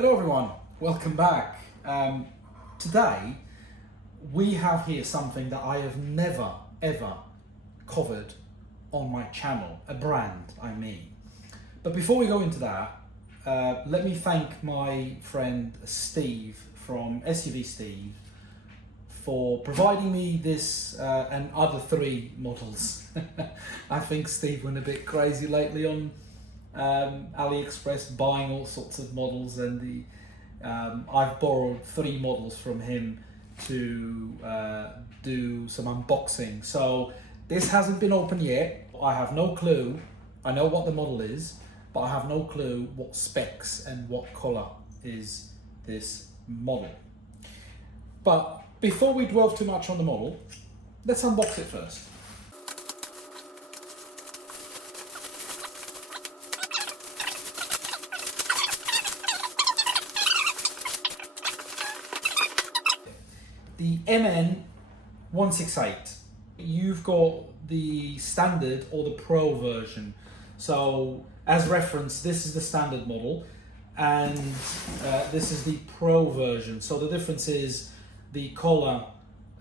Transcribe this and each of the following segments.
Hello everyone, welcome back. Today we have here something that I have never ever covered on my channel, a brand I mean. But before we go into that, let me thank my friend Steve from SUV Steve for providing me this and other 3 models. I think Steve went a bit crazy lately on AliExpress buying all sorts of models, and I've borrowed 3 models from him to do some unboxing. So this hasn't been opened yet. I have no clue. I know what the model is, but I have no clue what specs and what colour is this model. But before we dwell too much on the model, let's unbox it first. The MN168. You've got the standard or the pro version. So as reference, this is the standard model and this is the pro version. So the difference is the collar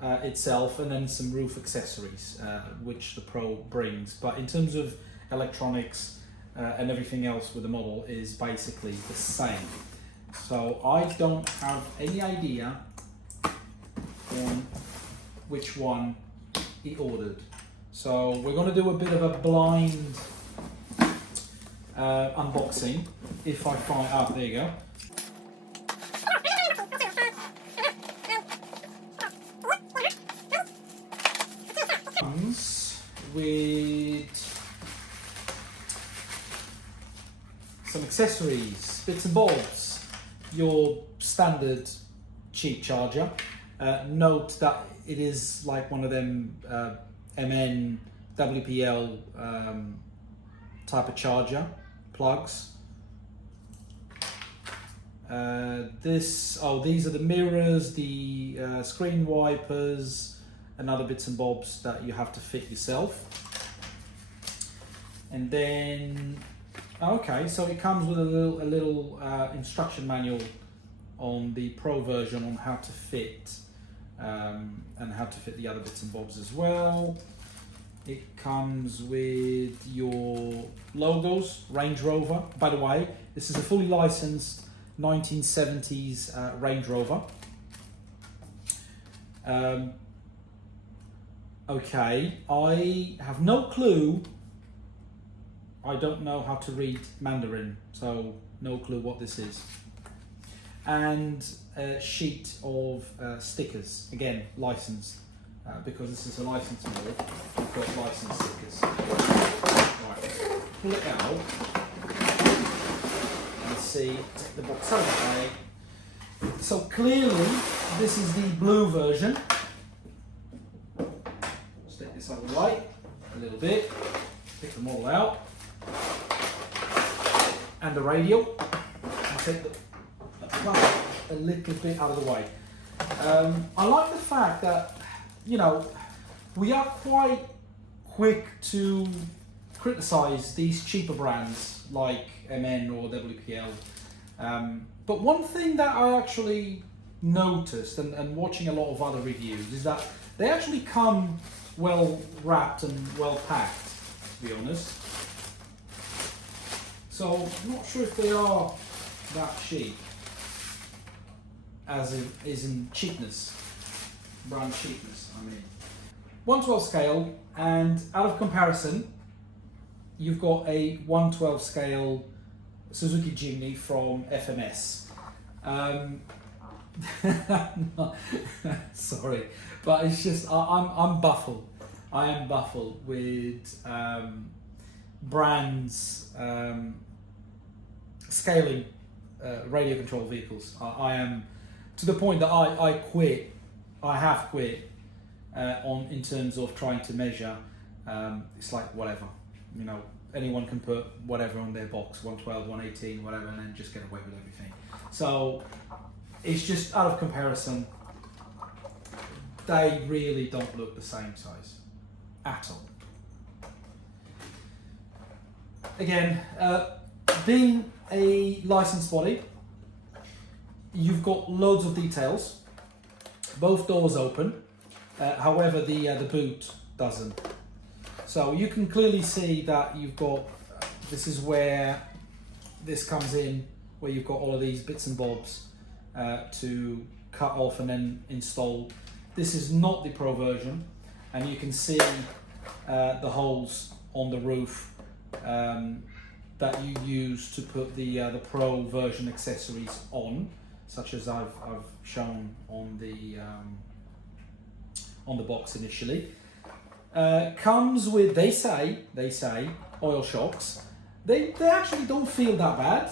itself and then some roof accessories, which the pro brings. But in terms of electronics and everything else with the model is basically the same. So I don't have any idea on which one he ordered. So we're going to do a bit of a blind unboxing. If I find, there you go. Comes with some accessories, bits and bobs, your standard cheap charger. Note that it is like one of them MN WPL type of charger plugs. These are the mirrors, the screen wipers, and other bits and bobs that you have to fit yourself. And then, okay, so it comes with a little instruction manual on the pro version on how to fit and how to fit the other bits and bobs as well. It comes with your logos, Range Rover. By the way, this is a fully licensed 1970s Range Rover. Okay, I have no clue. I don't know how to read Mandarin, so no clue what this is. And a sheet of stickers, again licensed, because this is a licensed model. We've got licensed stickers. Right, pull it out and see. Take the box out of the way. So clearly, this is the blue version. Let's take this out of the way a little bit. Pick the model out, and the radial. I'll take the a little bit out of the way. I like the fact that, you know, we are quite quick to criticize these cheaper brands like MN or WPL. But one thing that I actually noticed and watching a lot of other reviews is that they actually come well wrapped and well packed, to be honest. So I'm not sure if they are that cheap. As in cheapness, brand cheapness, I mean. 1/12 scale, and out of comparison, you've got a 1/12 scale Suzuki Jimny from FMS. Sorry, but it's just, I'm baffled. I am baffled with brands scaling radio controlled vehicles. I am to the point that I have quit in terms of trying to measure. It's like whatever, you know, anyone can put whatever on their box, 112, 118, whatever, and then just get away with everything. So it's just out of comparison, they really don't look the same size at all. Again, being a licensed body, you've got loads of details. Both doors open, however the boot doesn't. So you can clearly see that you've got, this is where this comes in, where you've got all of these bits and bobs to cut off and then install. This is not the Pro version, and you can see the holes on the roof that you use to put the Pro version accessories on, such as I've shown on the box initially. Comes with, they say oil shocks. They actually don't feel that bad.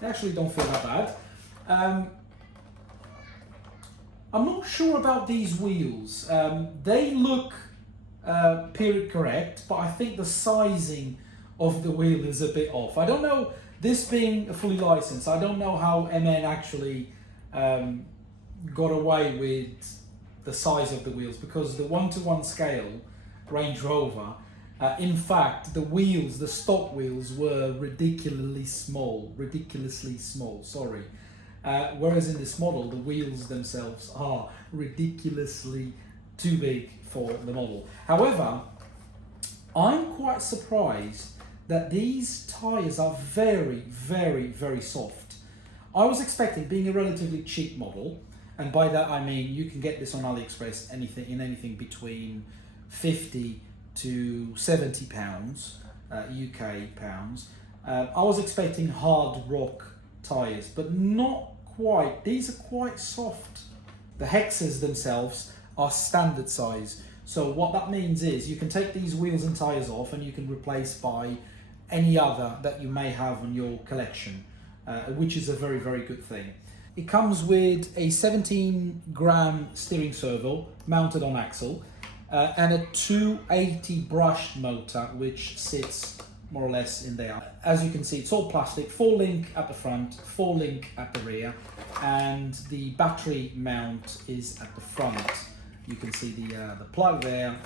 They actually don't feel that bad. I'm not sure about these wheels. They look period correct, but I think the sizing of the wheel is a bit off. I don't know, this being fully licensed, I don't know how MN actually got away with the size of the wheels, because the 1-to-1 scale Range Rover, in fact, the wheels, the stock wheels, were ridiculously small, sorry. Whereas in this model, the wheels themselves are ridiculously too big for the model. However, I'm quite surprised that these tyres are very, very, very soft. I was expecting, being a relatively cheap model, and by that I mean you can get this on AliExpress anything between 50 to 70 pounds, UK pounds. I was expecting hard rock tyres, but not quite. These are quite soft. The hexes themselves are standard size. So what that means is you can take these wheels and tyres off and you can replace by any other that you may have on your collection, which is a very, very good thing. It comes with a 17-gram steering servo mounted on axle and a 280 brushed motor, which sits more or less in there. As you can see, it's all plastic, 4-link at the front, 4-link at the rear, and the battery mount is at the front. You can see the plug there,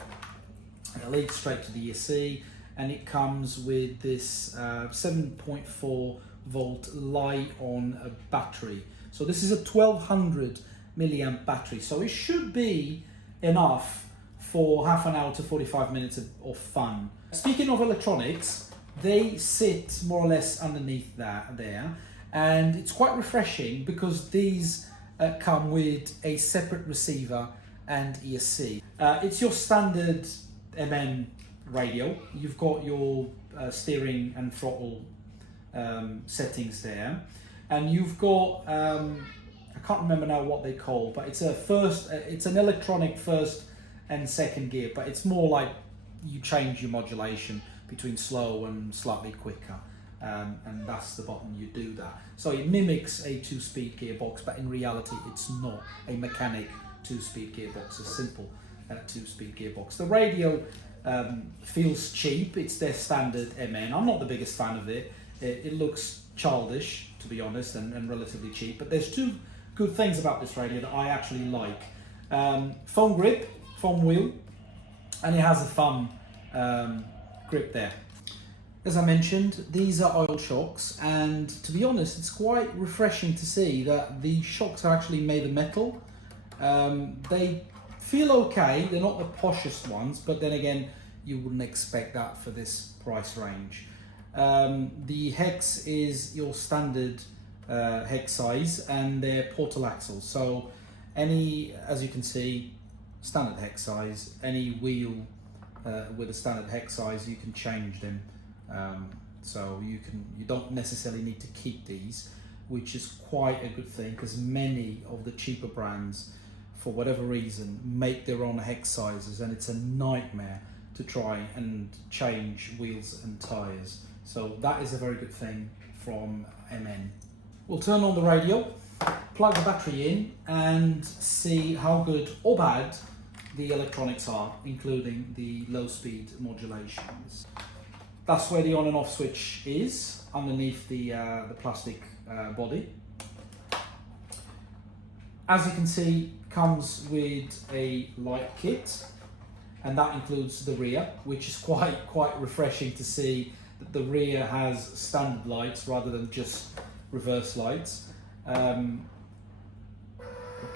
and it leads straight to the ESC, and it comes with this 7.4 volt Li-on battery. So this is a 1200 milliamp battery, so it should be enough for half an hour to 45 minutes of fun. Speaking of electronics, they sit more or less underneath there, and it's quite refreshing because these come with a separate receiver and ESC. It's your standard MN radio. You've got your steering and throttle settings there, and you've got I can't remember now what they call, but it's an electronic first and second gear, but it's more like you change your modulation between slow and slightly quicker, and that's the button you do that. So it mimics a 2-speed gearbox, but in reality it's not a mechanic 2-speed gearbox, a simple 2-speed gearbox. The radio feels cheap. It's their standard MN. I'm not the biggest fan of it. It looks childish, to be honest, and relatively cheap, but there's two good things about this radio that I actually like. Foam grip, foam wheel, and it has a thumb grip there. As I mentioned, these are oil shocks, and to be honest, it's quite refreshing to see that the shocks are actually made of metal. They feel okay, they're not the poshest ones, but then again, you wouldn't expect that for this price range. The hex is your standard hex size, and they're portal axles. So as you can see, standard hex size. Any wheel with a standard hex size, you can change them. So you don't necessarily need to keep these, which is quite a good thing, because many of the cheaper brands, for whatever reason, make their own hex sizes, and it's a nightmare to try and change wheels and tires. So that is a very good thing from MN. We'll turn on the radio, plug the battery in, and see how good or bad the electronics are, including the low speed modulations. That's where the on and off switch is, underneath the plastic body. As you can see, comes with a light kit, and that includes the rear, which is quite refreshing to see that the rear has standard lights rather than just reverse lights.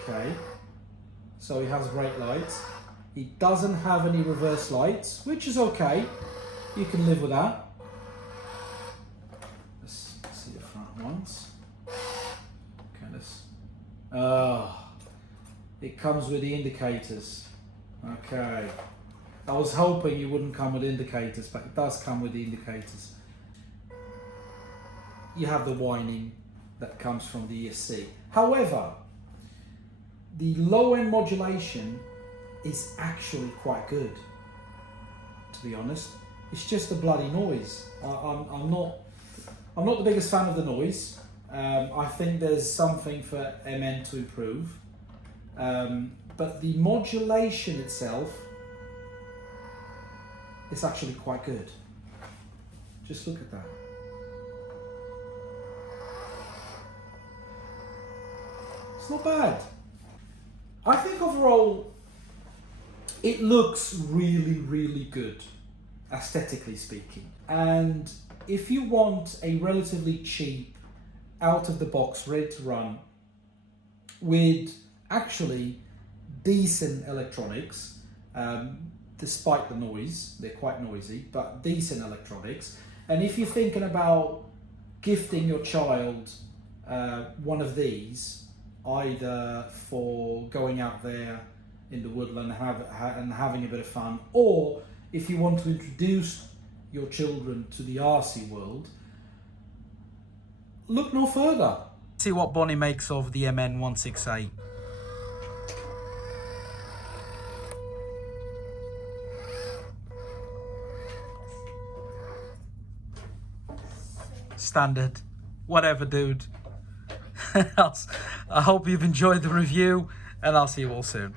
Okay, so he has brake lights. He doesn't have any reverse lights, which is okay. You can live with that. Let's see the front ones. Okay, let's. It comes with the indicators. Okay. I was hoping you wouldn't come with indicators, but it does come with the indicators. You have the whining that comes from the ESC. However, the low-end modulation is actually quite good, to be honest. It's just the bloody noise. I'm not the biggest fan of the noise. I think there's something for MN to improve. But the modulation itself is actually quite good. Just look at that. It's not bad. I think overall it looks really, really good, aesthetically speaking. And if you want a relatively cheap, out of the box, ready to run, with actually decent electronics, despite the noise, they're quite noisy, but decent electronics. And if you're thinking about gifting your child one of these, either for going out there in the woodland and having a bit of fun, or if you want to introduce your children to the RC world, look no further. See what Bonnie makes of the MN168. Standard, whatever, dude. I hope you've enjoyed the review, and I'll see you all soon.